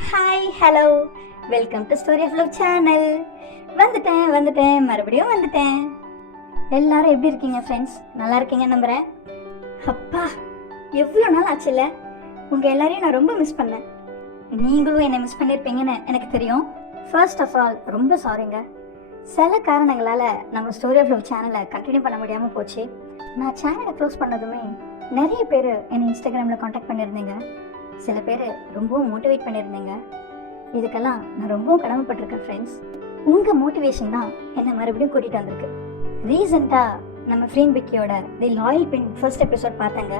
Hi hello welcome to story of love channel. வந்துட்டேன் மறுபடியும் வந்துட்டேன். எல்லாரும் எப்படி இருக்கீங்க ஃப்ரெண்ட்ஸ்? நல்லா இருக்கீங்க நம்புகிறேன். அப்பா, எவ்வளோ நாள் ஆச்சுல்ல. உங்கள் எல்லாரையும் நான் ரொம்ப மிஸ் பண்ணேன். நீங்களும் என்னை மிஸ் பண்ணியிருப்பீங்கன்னு எனக்கு தெரியும். ஃபர்ஸ்ட் ஆஃப் ஆல் ரொம்ப சாரிங்க. சில காரணங்களால் நம்ம ஸ்டோரி ஆஃப் லவ் சேனலை கண்டினியூ பண்ண முடியாமல் போச்சு. நான் சேனலை க்ளோஸ் பண்ணதுமே நிறைய பேர் என்னை இன்ஸ்டாகிராமில் காண்டாக்ட் பண்ணியிருந்தீங்க. சில பேர் ரொம்பவும் மோட்டிவேட் பண்ணியிருந்தீங்க. இதுக்கெல்லாம் நான் ரொம்பவும் கடமைப்பட்டிருக்கேன் ஃப்ரெண்ட்ஸ். உங்கள் மோட்டிவேஷன் தான் என்னை மறுபடியும் கூட்டிகிட்டு வந்திருக்கு. ரீசெண்டாக நம்ம ஃப்ரீன் பிக்கியோட தி லாயல் பின் ஃபர்ஸ்ட் எபிசோட் பார்த்தேங்க.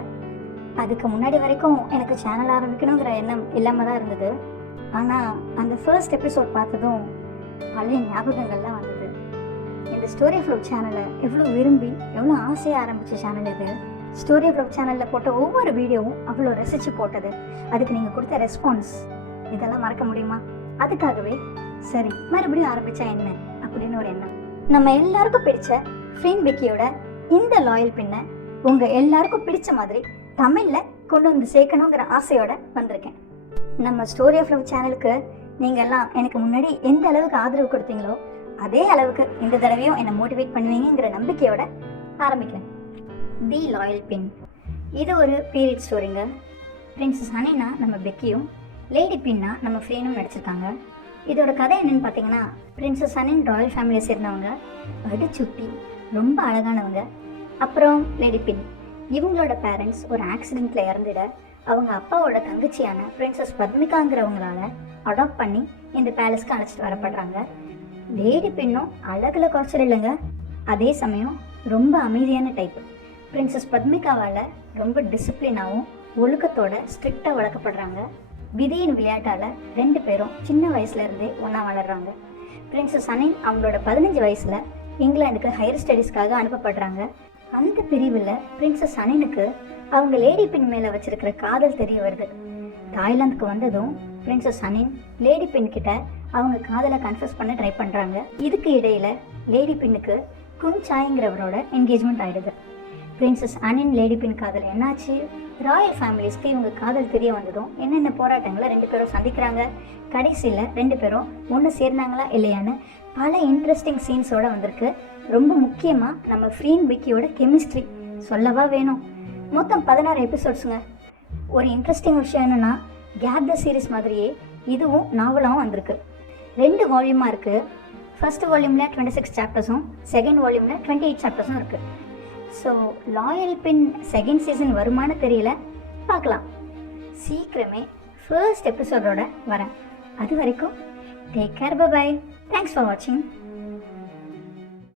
அதுக்கு முன்னாடி வரைக்கும் எனக்கு சேனல் ஆரம்பிக்கணுங்கிற எண்ணம் இல்லாமல் தான் இருந்தது. ஆனால் அந்த ஃபர்ஸ்ட் எபிசோட் பார்த்ததும் பழைய ஞாபகங்கள்லாம் வந்தது. இந்த ஸ்டோரி ஆஃப் லவ் சேனலை எவ்வளோ விரும்பி எவ்வளோ ஆசையாக ஆரம்பித்த சேனல் இது. ஸ்டோரி ஆஃப் லவ் சேனலில் போட்ட ஒவ்வொரு வீடியோவும் அவ்வளோ ரசித்து போட்டது. அதுக்கு நீங்கள் கொடுத்த ரெஸ்பான்ஸ் இதெல்லாம் மறக்க முடியுமா? அதுக்காகவே சரி மறுபடியும் ஆரம்பித்தா என்ன அப்படின்னு ஒரு எண்ணம். நம்ம எல்லாருக்கும் பிடிச்ச ஃப்ரீன் பிக்கியோட இந்த லாயல் பின்னை உங்கள் எல்லாருக்கும் பிடிச்ச மாதிரி தமிழில் கொண்டு வந்து சேர்க்கணுங்கிற ஆசையோடு வந்திருக்கேன். நம்ம ஸ்டோரி ஆஃப் லவ் சேனலுக்கு நீங்கள் எல்லாம் எனக்கு முன்னாடி எந்த அளவுக்கு ஆதரவு கொடுத்தீங்களோ அதே அளவுக்கு இந்த தடவையும் என்னை மோட்டிவேட் பண்ணுவீங்கிற நம்பிக்கையோட ஆரம்பிக்கிறேன். தி லாயல் பின் இது ஒரு பீரியட் ஸ்டோரிங்க. பிரின்சஸ் ஹனினா நம்ம பெக்கியும், லேடி பின்னா நம்ம ஃப்ரீனும் நடிச்சிருக்காங்க. இதோட கதை என்னன்னு பார்த்தீங்கன்னா, பிரின்சஸ் ஹனின் ராயல் ஃபேமிலியை சேர்ந்தவங்க, வடுச்சுட்டி, ரொம்ப அழகானவங்க. அப்புறம் லேடி பின் இவங்களோட பேரண்ட்ஸ் ஒரு ஆக்சிடெண்ட்டில் இறந்துட அவங்க அப்பாவோட தங்கச்சியான பிரின்சஸ் பத்மிகாங்கிறவங்களால அடாப்ட் பண்ணி இந்த பேலஸ்க்கு அழைச்சிட்டு வரப்படுறாங்க. லேடி பின்னும் அழகில் குறைச்சல் இல்லைங்க, அதே சமயம் ரொம்ப அமைதியான டைப்பு. பிரின்சஸ் பத்மிகாவால் ரொம்ப டிசிப்ளினாகவும் ஒழுக்கத்தோட ஸ்ட்ரிக்டாக வளர்க்கப்படுறாங்க. விதியின் விளையாட்டால் 2 பேரும் சின்ன வயசுலேருந்தே ஒன்றா வளர்கிறாங்க. பிரின்சஸ் ஹனின் அவங்களோட 15 வயசில் இங்கிலாந்துக்கு ஹையர் ஸ்டடீஸ்க்காக அனுப்பப்படுறாங்க. அந்த பிரிவில் பிரின்சஸ் ஹனினுக்கு அவங்க லேடி பின் மேலே வச்சிருக்கிற காதல் தெரிய வருது. தாய்லாந்துக்கு வந்ததும் பிரின்சஸ் ஹனின் லேடி பின் கிட்ட அவங்க காதலை கன்ஃபஸ் பண்ண ட்ரை பண்ணுறாங்க. இதுக்கு இடையில் லேடி பின்னுக்கு குன்சாய்ங்கிறவரோட என்கேஜ்மெண்ட் ஆகிடுது. பிரின்சஸ் ஹனின் லேடி பின் காதல் என்னாச்சு, ராயல் ஃபேமிலிஸ்க்கு இவங்க காதல் தெரிய வந்ததும் என்னென்ன போராட்டங்களை 2 பேரும் சந்திக்கிறாங்க, கடைசியில் 2 பேரும் ஒன்று சேர்ந்தாங்களா இல்லையான்னு பல இன்ட்ரெஸ்டிங் சீன்ஸோடு வந்திருக்கு. ரொம்ப முக்கியமாக நம்ம ஃப்ரீன் பிக்கியோட கெமிஸ்ட்ரி சொல்லவா வேணும். மொத்தம் 16 எபிசோட்ஸுங்க. ஒரு இன்ட்ரெஸ்டிங் விஷயம் என்னென்னா, கேப் த சீரீஸ் மாதிரியே இதுவும் நாவலாகவும் வந்திருக்கு. 2 வால்யூமாக இருக்குது. ஃபர்ஸ்ட் வால்யூமில் 26 சாப்டர்ஸும் செகண்ட் வால்யூமில் 28 சாப்டர்ஸும் இருக்குது. ஸோ லாயல் பின் செகண்ட் சீசன் வருமானு தெரியல, பார்க்கலாம். சீக்கிரமே ஃபர்ஸ்ட் எபிசோடோட வரேன். அது வரைக்கும் take care, bye. Thanks for வாட்சிங்.